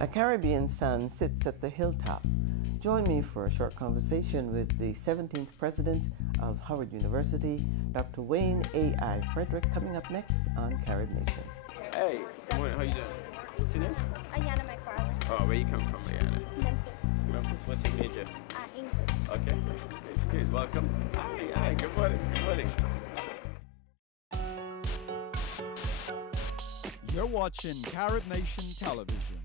A Caribbean sun sits at the hilltop. Join me for a short conversation with the 17th President of Howard University, Dr. Wayne A.I. Frederick, coming up next on Carib Nation. Hey, good morning. How you doing? What's your name? Ayana McFarland. Oh, where you come from, Ayana? Memphis. Memphis. What's your major? English. Okay. Good. Welcome. Hi. Good morning. Good morning. You're watching Carib Nation Television.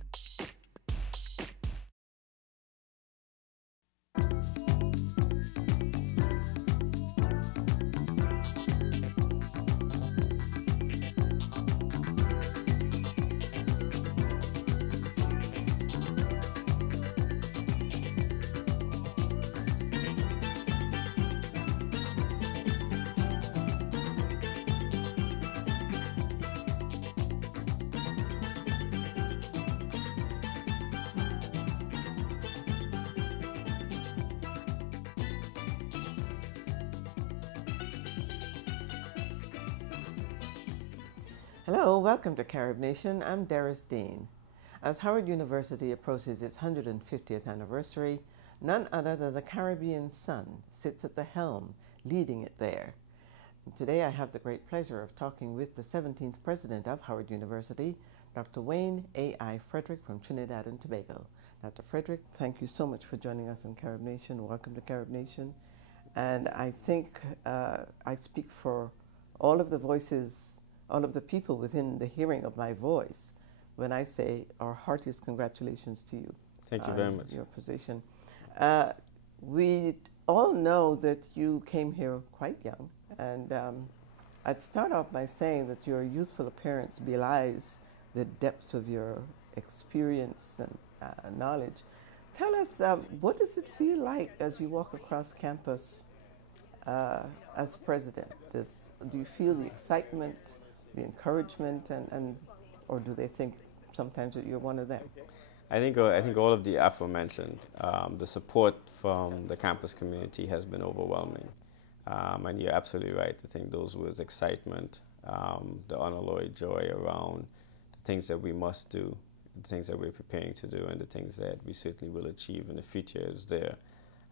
Hello, welcome to Carib Nation. I'm Doris Dean. As Howard University approaches its 150th anniversary, none other than the Caribbean sun sits at the helm, leading it there. Today I have the great pleasure of talking with the 17th President of Howard University, Dr. Wayne A.I. Frederick from Trinidad and Tobago. Dr. Frederick, thank you so much for joining us on Carib Nation. Welcome to Carib Nation. And I think I speak for all of the voices, all of the people within the hearing of my voice when I say our heartiest congratulations to you. Thank you very much. Your position. We all know that you came here quite young, and I'd start off by saying that your youthful appearance belies the depth of your experience and knowledge. Tell us, what does it feel like as you walk across campus as president? Do you feel the excitement, the encouragement, or do they think sometimes that you're one of them? I think all of the aforementioned, the support from the campus community has been overwhelming. And you're absolutely right. I think those words, excitement, the unalloyed joy around the things that we must do, the things that we're preparing to do, and the things that we certainly will achieve in the future is there.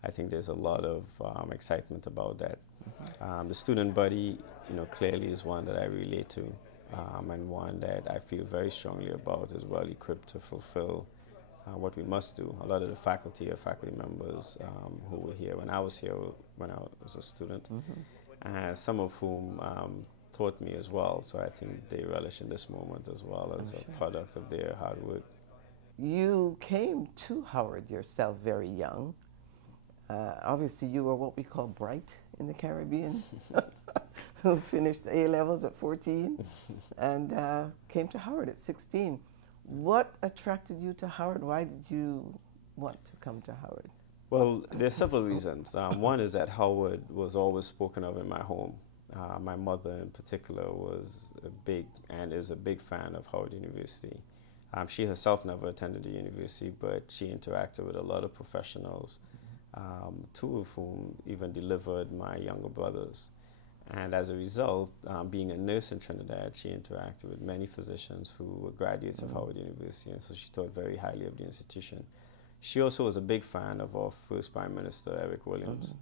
I think there's a lot of excitement about that. The student body, clearly is one that I relate to, and one that I feel very strongly about is well equipped to fulfill what we must do. A lot of the faculty are faculty members who were here when I was here when I was a student, and some of whom taught me as well. So I think they relish in this moment as well as a product of their hard work. You came to Howard yourself very young. Obviously, you were what we call bright in the Caribbean, who finished A-levels at 14 and came to Howard at 16. What attracted you to Howard? Why did you want to come to Howard? Well, there are several reasons. One is that Howard was always spoken of in my home. My mother in particular was is a big fan of Howard University. She herself never attended the university, but she interacted with a lot of professionals, two of whom even delivered my younger brothers. And as a result, being a nurse in Trinidad, she interacted with many physicians who were graduates of Howard University, and so she thought very highly of the institution. She also was a big fan of our first Prime Minister, Eric Williams,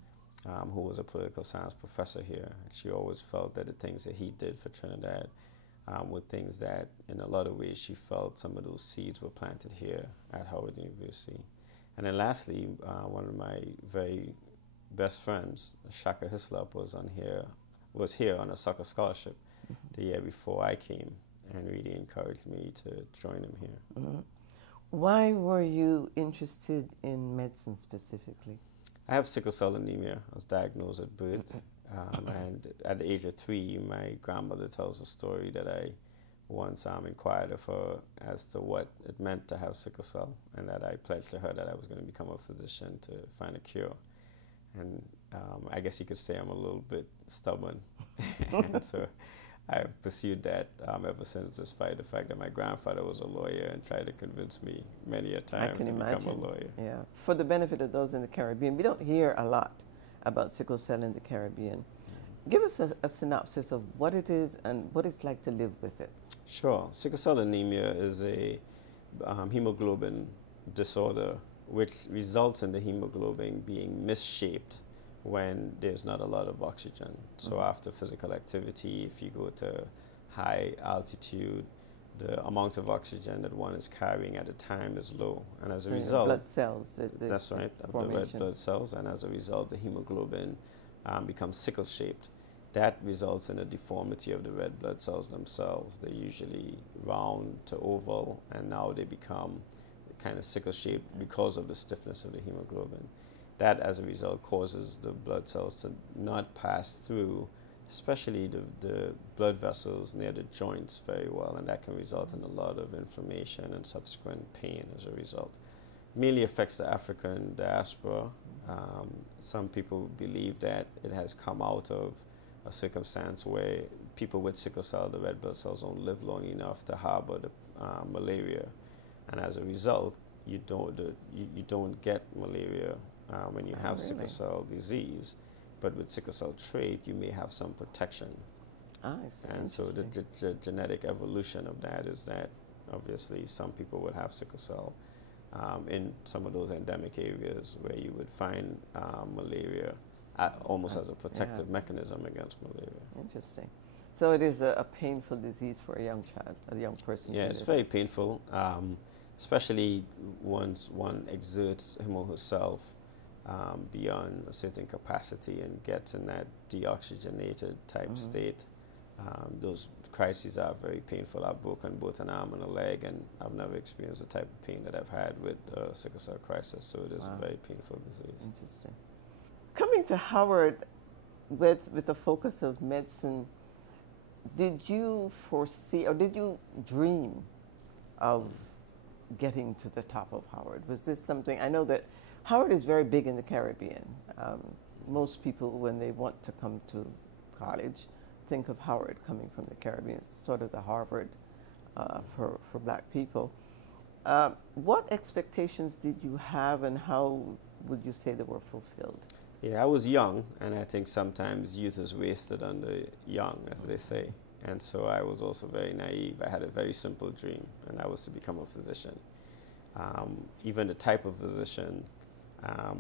who was a political science professor here. She always felt that the things that he did for Trinidad were things that, in a lot of ways, she felt some of those seeds were planted here at Howard University. And then lastly, one of my very best friends, Shaka Hislop, was here on a soccer scholarship the year before I came, and really encouraged me to join him here. Why were you interested in medicine specifically? I have sickle cell anemia. I was diagnosed at birth, and at the age of 3, my grandmother tells a story that I once inquired of her as to what it meant to have sickle cell, and that I pledged to her that I was going to become a physician to find a cure. And I guess you could say I'm a little bit stubborn. And so I've pursued that ever since, despite the fact that my grandfather was a lawyer and tried to convince me many a time to become a lawyer. Yeah. For the benefit of those in the Caribbean, we don't hear a lot about sickle cell in the Caribbean. Give us a synopsis of what it is and what it's like to live with it. Sure. Sickle cell anemia is a hemoglobin disorder which results in the hemoglobin being misshaped when there's not a lot of oxygen. So after physical activity, if you go to high altitude, the amount of oxygen that one is carrying at a time is low. And as a result... blood cells. That's right, the red blood cells. And as a result, the hemoglobin becomes sickle-shaped. That results in a deformity of the red blood cells themselves. They're usually round to oval, and now they become kind of sickle-shaped because of the stiffness of the hemoglobin. That, as a result, causes the blood cells to not pass through, especially the blood vessels near the joints very well, and that can result in a lot of inflammation and subsequent pain as a result. Mainly affects the African diaspora. Some people believe that it has come out of a circumstance where people with sickle cell, the red blood cells, don't live long enough to harbor the malaria, and as a result, you don't get malaria when you have sickle cell disease. But with sickle cell trait, you may have some protection. I see. And so the genetic evolution of that is that obviously some people would have sickle cell in some of those endemic areas where you would find malaria almost as a protective mechanism against malaria. Interesting. So it is a painful disease for a young child, a young person. Yeah, it's very painful, especially once one exerts him or herself beyond a certain capacity and gets in that deoxygenated type state. Those crises are very painful. I've broken both an arm and a leg, and I've never experienced the type of pain that I've had with sickle cell crisis, so it is a very painful disease. Interesting. Coming to Howard with the focus of medicine, did you foresee or did you dream of getting to the top of Howard? Was this something, I know that Howard is very big in the Caribbean. Most people, when they want to come to college, think of Howard coming from the Caribbean. It's sort of the Harvard for black people. What expectations did you have, and how would you say they were fulfilled? Yeah, I was young, and I think sometimes youth is wasted on the young, as they say. And so I was also very naive. I had a very simple dream, and that was to become a physician. Even the type of physician,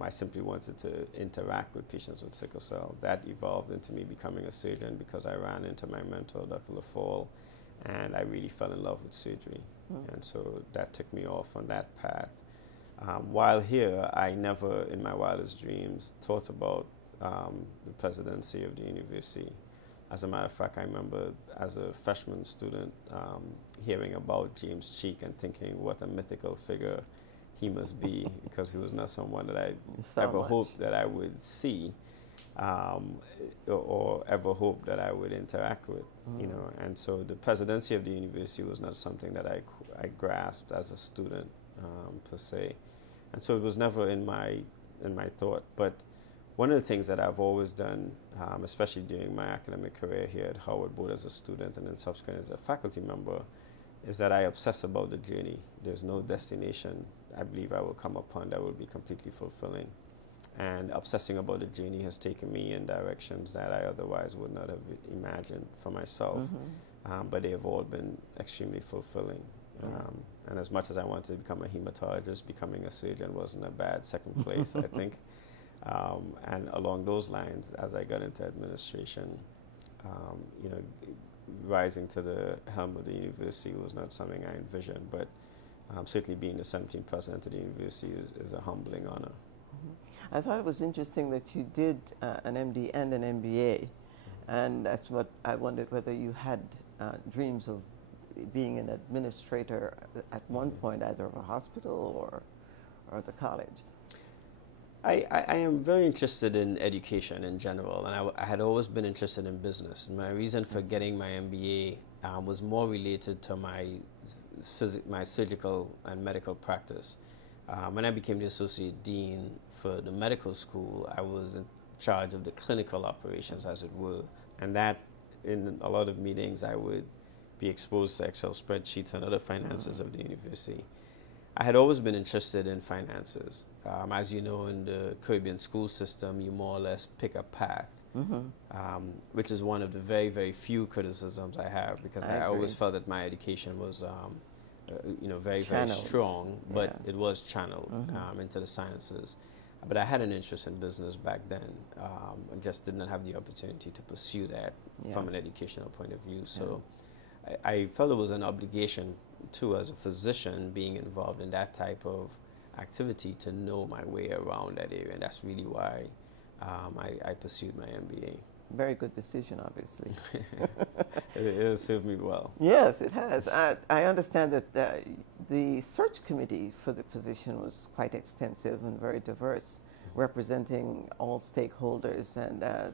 I simply wanted to interact with patients with sickle cell. That evolved into me becoming a surgeon because I ran into my mentor, Dr. LaFall, and I really fell in love with surgery. And so that took me off on that path. While here, I never in my wildest dreams thought about the presidency of the university. As a matter of fact, I remember as a freshman student hearing about James Cheek and thinking what a mythical figure he must be, because he was not someone that I ever hoped that I would see or ever hoped that I would interact with, you know. And so the presidency of the university was not something that I grasped as a student per se. And so it was never in my thought. But one of the things that I've always done, especially during my academic career here at Howard, both as a student and then subsequently as a faculty member, is that I obsess about the journey. There's no destination I believe I will come upon that will be completely fulfilling. And obsessing about the journey has taken me in directions that I otherwise would not have imagined for myself. But they have all been extremely fulfilling. And as much as I wanted to become a hematologist, becoming a surgeon wasn't a bad second place, I think. And along those lines, as I got into administration, you know, rising to the helm of the university was not something I envisioned, but certainly being the 17th president of the university is a humbling honor. I thought it was interesting that you did an MD and an MBA, and that's what I wondered, whether you had dreams of being an administrator at one point, either of a hospital or the college. I am very interested in education in general, and I had always been interested in business. My reason for getting my MBA was more related to my surgical and medical practice. When I became the associate dean for the medical school, I was in charge of the clinical operations, as it were, and that in a lot of meetings I would be exposed to Excel spreadsheets and other finances of the university. I had always been interested in finances. As you know, in the Caribbean school system, you more or less pick a path. which is one of the very, very few criticisms I have, because I always felt that my education was, very, very strong, but it was channeled into the sciences. But I had an interest in business back then, and just did not have the opportunity to pursue that from an educational point of view. So I felt it was an obligation, too, as a physician, being involved in that type of activity, to know my way around that area. And that's really why I pursued my MBA. Very good decision, obviously. It has served me well. Yes, it has. I understand that the search committee for the position was quite extensive and very diverse, representing all stakeholders, and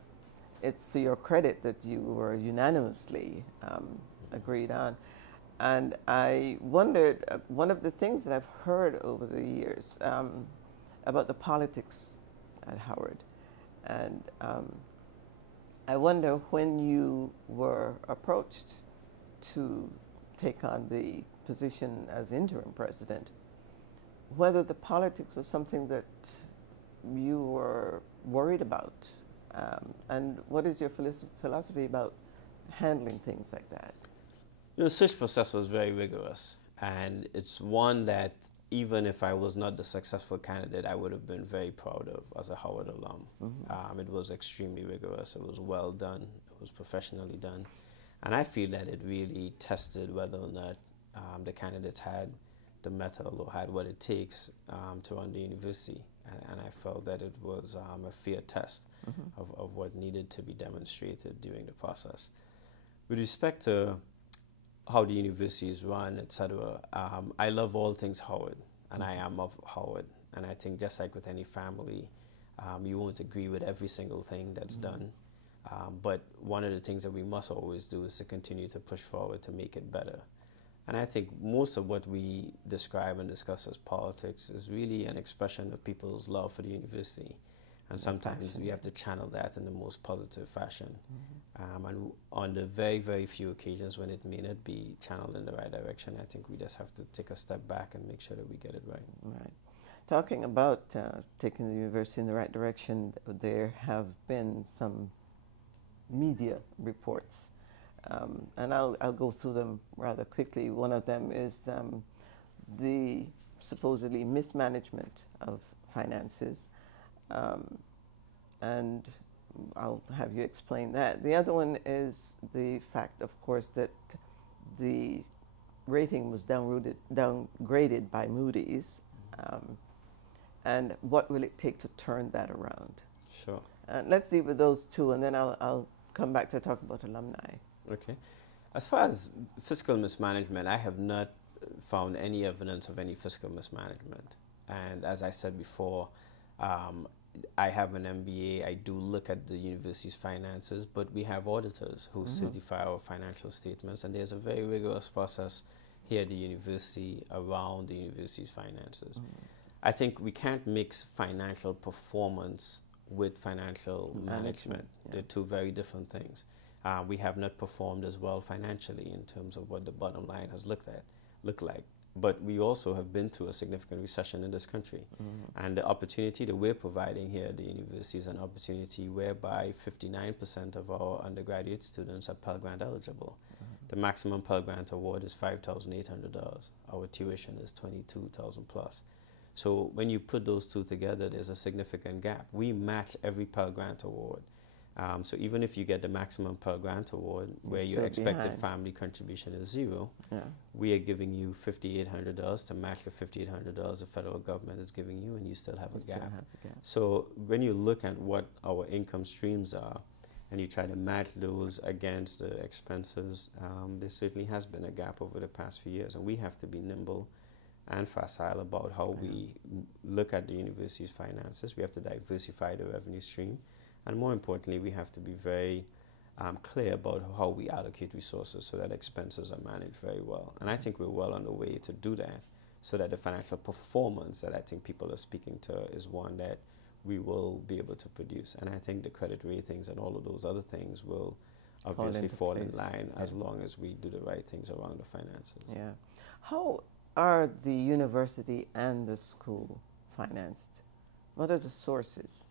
it's to your credit that you were unanimously agreed on. And I wondered, one of the things that I've heard over the years about the politics at Howard, and I wonder, when you were approached to take on the position as interim president, whether the politics was something that you were worried about, and what is your philosophy about handling things like that? The search process was very rigorous, and it's one that, even if I was not the successful candidate, I would have been very proud of as a Howard alum. It was extremely rigorous. It was well done. It was professionally done. And I feel that it really tested whether or not the candidates had the mettle or had what it takes to run the university. And I felt that it was a fair test of what needed to be demonstrated during the process. With respect to how the university is run, etc. I love all things Howard, and I am of Howard. And I think, just like with any family, you won't agree with every single thing that's done. But one of the things that we must always do is to continue to push forward to make it better. And I think most of what we describe and discuss as politics is really an expression of people's love for the university. And sometimes we have to channel that in the most positive fashion. And on the very, very few occasions when it may not be channeled in the right direction, I think we just have to take a step back and make sure that we get it right. Right. Talking about taking the university in the right direction, there have been some media reports, and I'll go through them rather quickly. One of them is the supposedly mismanagement of finances. And I'll have you explain that. The other one is the fact, of course, that the rating was downgraded by Moody's. And what will it take to turn that around? Sure. Let's deal with those two, and then I'll come back to talk about alumni. Okay. As far as fiscal mismanagement, I have not found any evidence of any fiscal mismanagement. And as I said before, I have an MBA. I do look at the university's finances, but we have auditors who certify our financial statements, and there's a very rigorous process here at the university around the university's finances. I think we can't mix financial performance with financial management. They're two very different things. We have not performed as well financially in terms of what the bottom line has looked like. But we also have been through a significant recession in this country. And the opportunity that we're providing here at the university is an opportunity whereby 59% of our undergraduate students are Pell Grant eligible. The maximum Pell Grant award is $5,800. Our tuition is $22,000 plus. So when you put those two together, there's a significant gap. We match every Pell Grant award. So even if you get the maximum Pell Grant award, where your expected family contribution is zero, we are giving you $5,800 to match the $5,800 the federal government is giving you, and you still have a gap. So when you look at what our income streams are, and you try to match those against the expenses, there certainly has been a gap over the past few years, and we have to be nimble and facile about how we look at the university's finances. We have to diversify the revenue stream. And more importantly, we have to be very clear about how we allocate resources so that expenses are managed very well. And I think we're well on the way to do that, so that the financial performance that I think people are speaking to is one that we will be able to produce. And I think the credit ratings and all of those other things will obviously fall in line as long as we do the right things around the finances. Yeah. How are the university and the school financed? What are the sources?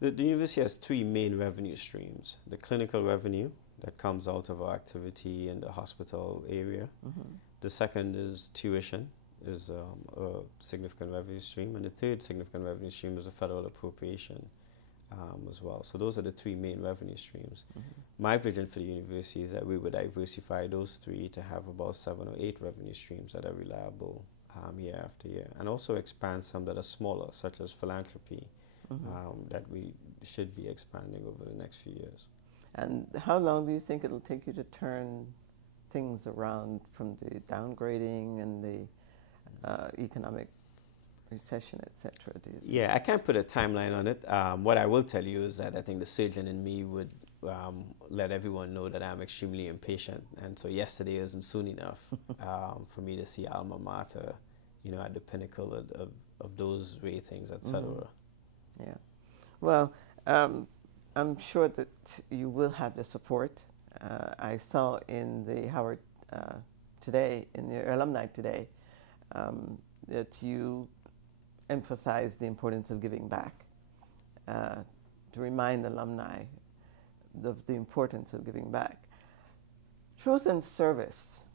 The university has three main revenue streams. The clinical revenue that comes out of our activity in the hospital area. The second is tuition, is a significant revenue stream. And the third significant revenue stream is a federal appropriation as well. So those are the three main revenue streams. My vision for the university is that we would diversify those three to have about 7 or 8 revenue streams that are reliable year after year, and also expand some that are smaller, such as philanthropy, that we should be expanding over the next few years. And how long do you think it'll take you to turn things around from the downgrading and the economic recession, etc.? Yeah, I can't put a timeline on it. What I will tell you is that I think the surgeon in me would let everyone know that I'm extremely impatient, and so yesterday isn't soon enough for me to see alma mater, at the pinnacle of those ratings, etc. Yeah. Well, I'm sure that you will have the support. I saw in the Howard today, in the alumni today, that you emphasize the importance of giving back, to remind alumni of the importance of giving back. Truth and service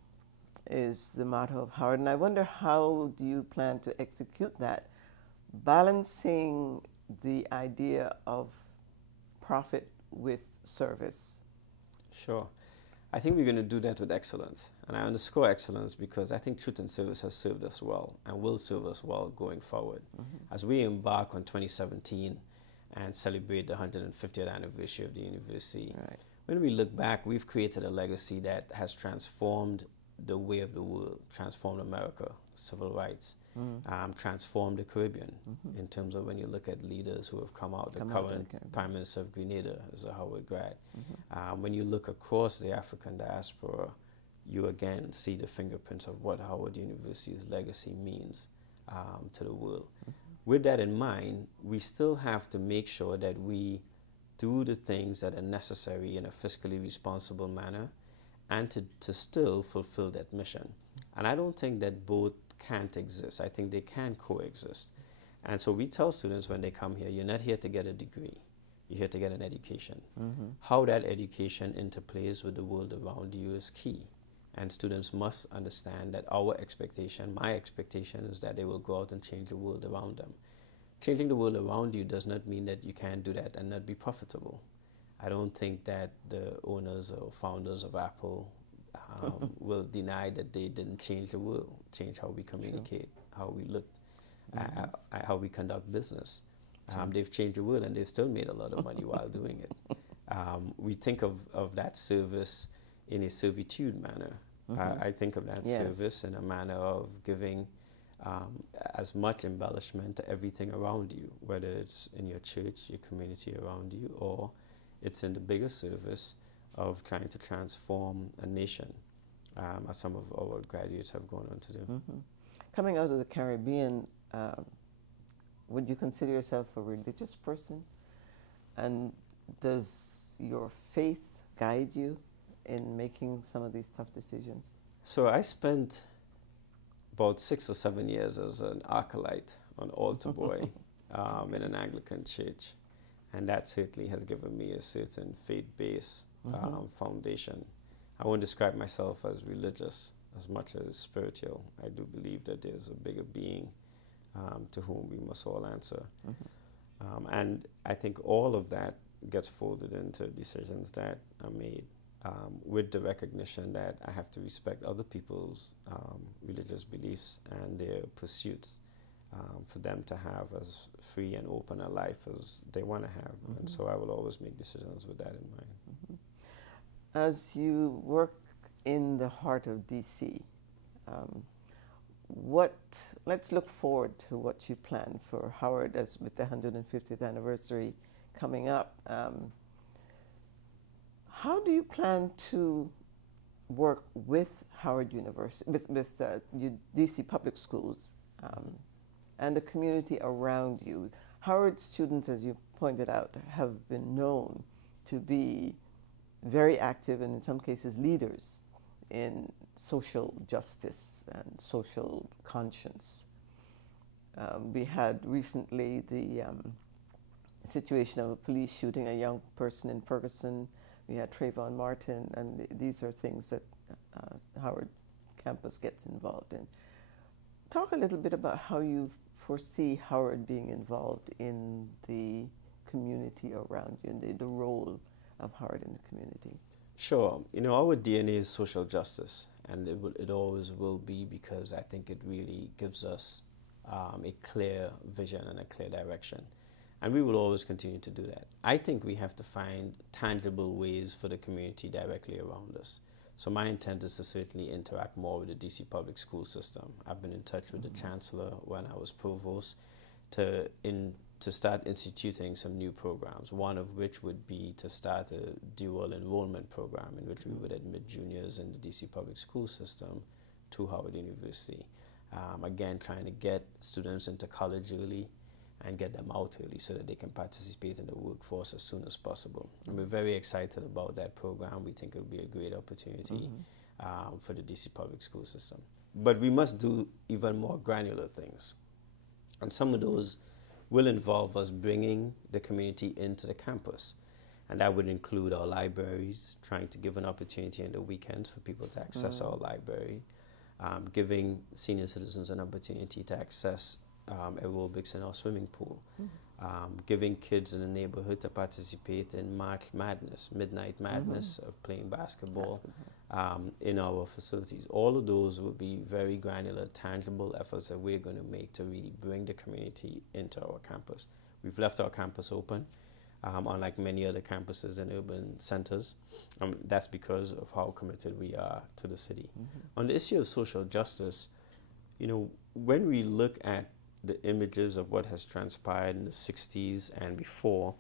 is the motto of Howard, and I wonder, how do you plan to execute that, balancing the idea of profit with service? Sure. I think we're going to do that with excellence. And I underscore excellence because I think truth and service has served us well and will serve us well going forward. As we embark on 2017 and celebrate the 150th anniversary of the university, when we look back, we've created a legacy that has transformed the way of the world, transformed America, civil rights, transformed the Caribbean in terms of when you look at leaders who have come out. The current Prime Minister of Grenada is a Howard grad. When you look across the African diaspora, you again see the fingerprints of what Howard University's legacy means to the world. With that in mind, we still have to make sure that we do the things that are necessary in a fiscally responsible manner and to still fulfill that mission. And I don't think that both can't exist. I think they can coexist. And so we tell students when they come here, you're not here to get a degree. You're here to get an education. How that education interplays with the world around you is key. And students must understand that our expectation, my expectation, is that they will go out and change the world around them. Changing the world around you does not mean that you can't do that and not be profitable. I don't think that the owners or founders of Apple will deny that they didn't change the world, change how we communicate, how we look, how we conduct business. They've changed the world and they've still made a lot of money while doing it. We think of that service in a servitude manner. I think of that service in a manner of giving as much embellishment to everything around you, whether it's in your church, your community around you, or it's in the bigger service of trying to transform a nation, as some of our graduates have gone on to do. Coming out of the Caribbean, would you consider yourself a religious person? And does your faith guide you in making some of these tough decisions? So I spent about 6 or 7 years as an acolyte, an altar boy in an Anglican church. And that certainly has given me a certain faith-based foundation. I won't describe myself as religious as much as spiritual. I do believe that there's a bigger being to whom we must all answer. And I think all of that gets folded into decisions that are made with the recognition that I have to respect other people's religious beliefs and their pursuits for them to have as free and open a life as they want to have. And so I will always make decisions with that in mind. As you work in the heart of D.C., let's look forward to what you plan for Howard as with the 150th anniversary coming up. How do you plan to work with Howard University, with D.C. public schools and the community around you? Howard students, as you pointed out, have been known to be very active and in some cases leaders in social justice and social conscience. We had recently the situation of a police shooting a young person in Ferguson. We had Trayvon Martin, and these are things that Howard campus gets involved in. Talk a little bit about how you foresee Howard being involved in the community around you, and the role of Howard in the community. Sure. You know, our DNA is social justice, and it always will be, because I think it really gives us a clear vision and a clear direction. And we will always continue to do that. I think we have to find tangible ways for the community directly around us. So my intent is to certainly interact more with the DC public school system. I've been in touch with the chancellor when I was provost to start instituting some new programs, one of which would be to start a dual enrollment program in which we would admit juniors in the DC public school system to Howard University. Again, trying to get students into college early and get them out early so that they can participate in the workforce as soon as possible. And we're very excited about that program. We think it will be a great opportunity for the DC public school system. But we must do even more granular things. And some of those will involve us bringing the community into the campus. And that would include our libraries, trying to give an opportunity in the weekends for people to access our library, giving senior citizens an opportunity to access aerobics in our swimming pool, giving kids in the neighborhood to participate in March Madness, Midnight Madness of playing basketball in our facilities. All of those will be very granular, tangible efforts that we're going to make to really bring the community into our campus. We've left our campus open, unlike many other campuses in urban centers. That's because of how committed we are to the city. On the issue of social justice, you know, when we look at the images of what has transpired in the 60s and before,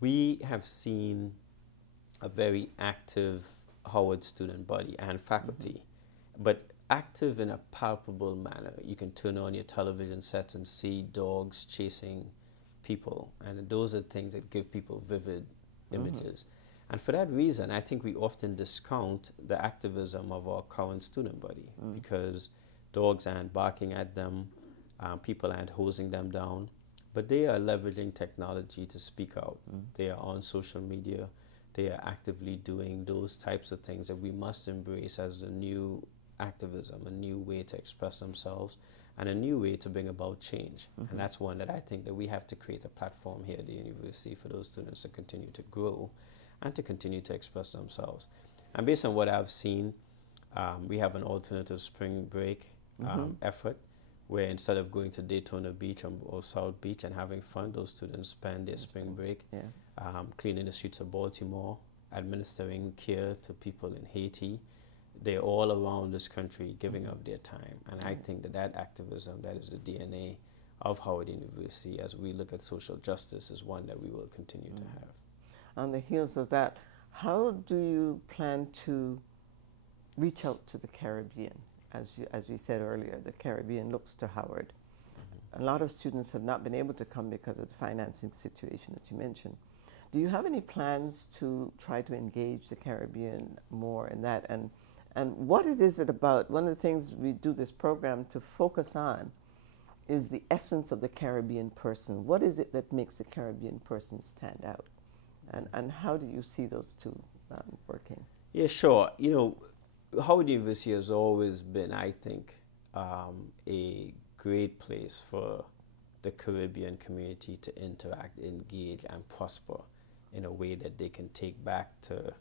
we have seen a very active Howard student body and faculty, but active in a palpable manner. You can turn on your television sets and see dogs chasing people, and those are things that give people vivid images. And for that reason, I think we often discount the activism of our current student body, because dogs aren't barking at them, people aren't hosing them down, but they are leveraging technology to speak out. They are on social media. They are actively doing those types of things that we must embrace as a new activism, a new way to express themselves, and a new way to bring about change. And that's one that I think that we have to create a platform here at the university for those students to continue to grow and to continue to express themselves. And based on what I've seen, we have an alternative spring break effort, where instead of going to Daytona Beach or South Beach and having fun, those students spend their spring break cleaning the streets of Baltimore, administering care to people in Haiti. They're all around this country giving up their time. And I think that that activism, that is the DNA of Howard University as we look at social justice, is one that we will continue to have. On the heels of that, how do you plan to reach out to the Caribbean? As we said earlier, the Caribbean looks to Howard. A lot of students have not been able to come because of the financing situation that you mentioned. Do you have any plans to try to engage the Caribbean more in that? And what is it about? One of the things we do this program to focus on is the essence of the Caribbean person. What is it that makes the Caribbean person stand out? And how do you see those two working? Yeah, sure. You know, Howard University has always been, I think, a great place for the Caribbean community to interact, engage, and prosper in a way that they can take back to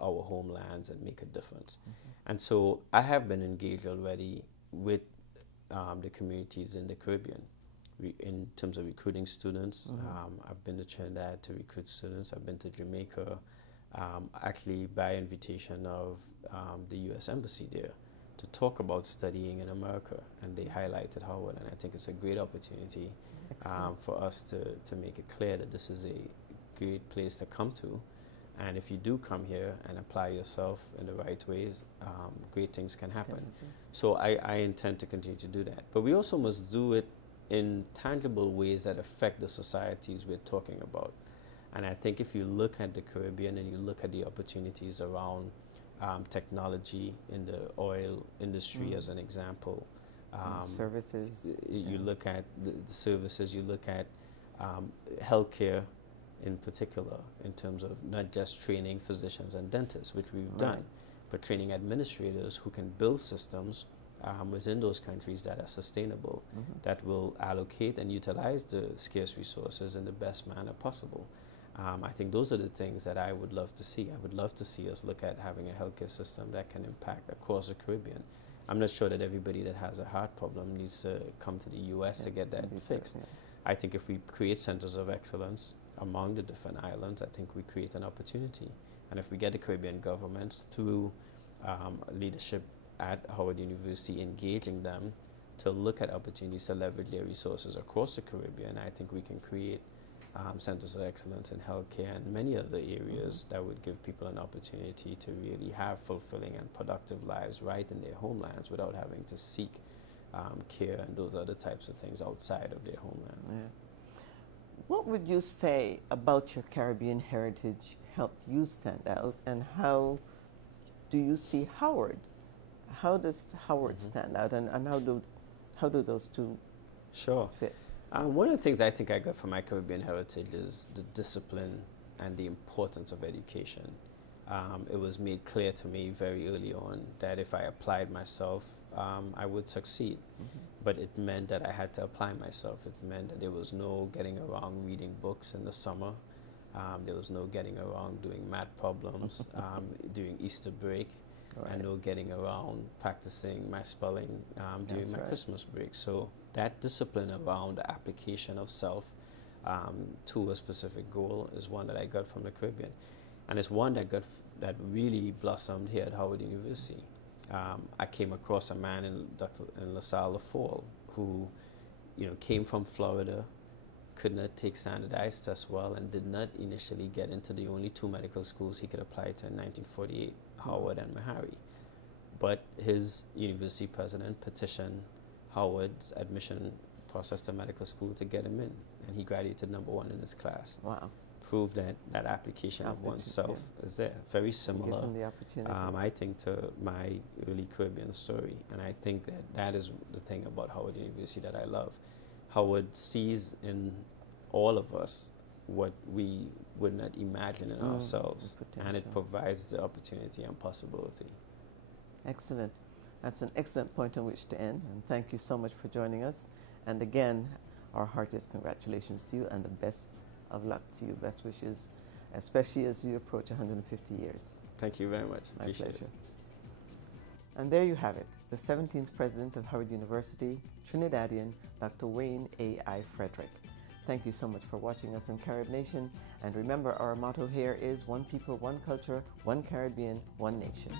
our homelands and make a difference. And so I have been engaged already with the communities in the Caribbean in terms of recruiting students. I've been to Trinidad to recruit students. I've been to Jamaica, actually by invitation of the U.S. Embassy there, to talk about studying in America, and they highlighted Howard, and I think it's a great opportunity for us to make it clear that this is a great place to come to, and if you do come here and apply yourself in the right ways, great things can happen. So I intend to continue to do that, but we also must do it in tangible ways that affect the societies we're talking about. And I think if you look at the Caribbean and you look at the opportunities around technology in the oil industry as an example, services. You look at the services, you look at healthcare in particular, in terms of not just training physicians and dentists, which we've done, but training administrators who can build systems within those countries that are sustainable, that will allocate and utilize the scarce resources in the best manner possible. I think those are the things that I would love to see. I would love to see us look at having a healthcare system that can impact across the Caribbean. I'm not sure that everybody that has a heart problem needs to come to the U.S. to get that fixed. I think if we create centers of excellence among the different islands, I think we create an opportunity. And if we get the Caribbean governments through leadership at Howard University, engaging them to look at opportunities to leverage their resources across the Caribbean, I think we can create centers of excellence in healthcare and many other areas that would give people an opportunity to really have fulfilling and productive lives right in their homelands without having to seek care and those other types of things outside of their homeland. Yeah. What would you say about your Caribbean heritage helped you stand out, and how do you see Howard? How does Howard stand out, and how do those two fit? One of the things I think I got from my Caribbean heritage is the discipline and the importance of education. It was made clear to me very early on that if I applied myself, I would succeed. But it meant that I had to apply myself. It meant that there was no getting around reading books in the summer. There was no getting around doing math problems during Easter break. And no getting around practicing my spelling during my Christmas break. So that discipline around the application of self to a specific goal is one that I got from the Caribbean. And it's one that really blossomed here at Howard University. I came across a man in LaSalle Fall who, came from Florida, could not take standardized tests well, and did not initially get into the only two medical schools he could apply to in 1948, Howard and Meharry. But his university president petitioned Howard's admission process to medical school to get him in, and he graduated #1 in his class. Wow. Proved that application of oneself is there. Very similar, I think, to my early Caribbean story. And I think that is the thing about Howard University that I love. Howard sees in all of us what we would not imagine in ourselves, and it provides the opportunity and possibility. Excellent. That's an excellent point on which to end, and thank you so much for joining us. And again, our heartiest congratulations to you, and the best of luck to you. Best wishes, especially as you approach 150 years. Thank you very much. My pleasure. And there you have it, the 17th president of Howard University, Trinidadian, Dr. Wayne A.I. Frederick. Thank you so much for watching us in Carib Nation. And remember, our motto here is one people, one culture, one Caribbean, one nation.